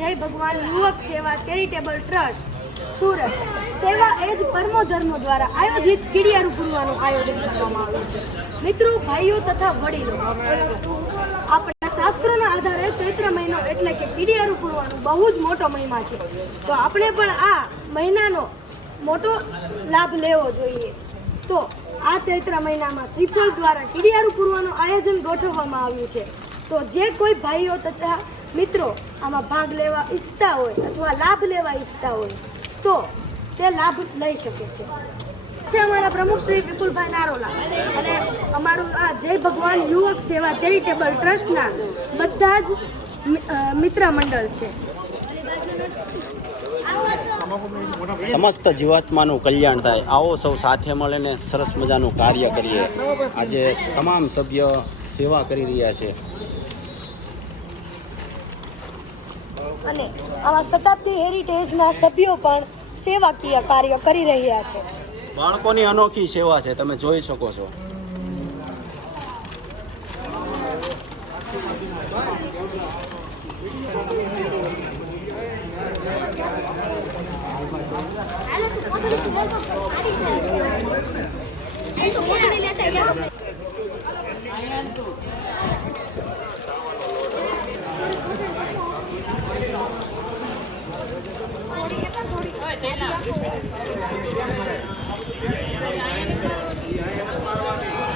જય ભગવાન યુવક સેવા ચેરિટેબલ ટ્રસ્ટ સુરત સેવા એજ પરમો ધર્મો દ્વારા આયોજિત કીડિયારું પૂરવાનું આયોજન કરવામાં આવ્યું છે। મિત્રો, ભાઈઓ તથા વડીલો, આપણા શાસ્ત્રોના આધારે ચૈત્ર મહિનો એટલે કે કીડિયારું પૂરવાનો બહુ જ મોટો મહિમા છે, તો આપણે પણ આ મહિનાનો મોટો લાભ લેવો જોઈએ। તો આ ચૈત્ર મહિનામાં શ્રીફળ દ્વારા કીડિયારું પૂરવાનું આયોજન ગોઠવવામાં આવ્યું છે। તો જે કોઈ ભાઈઓ તથા મિત્રો આમાં ભાગ લેવા ઈચ્છતા હોય અથવા લાભ લેવા ઈચ્છતા હોય તો તે લાભ લઈ શકે છે। અમારા પ્રમુખ શ્રી વિપુલભાઈ નારોલા અને અમારું આ જય ભગવાન યુવક સેવા ચેરિટેબલ ટ્રસ્ટના બધા જ મિત્ર મંડળ છે। સમસ્ત જીવાત્માનું કલ્યાણ થાય, આવો સૌ સાથે મળીને સરસ મજાનું કાર્ય કરીએ। આજે તમામ સભ્ય સેવા કરી રહ્યા છે અને આમાં શતાબ્દી હેરિટેજના સભ્યો પણ સેવાકીય કાર્ય કરી રહ્યા છે। બાળકોની અનોખી સેવા છે, તમે જોઈ શકો છો।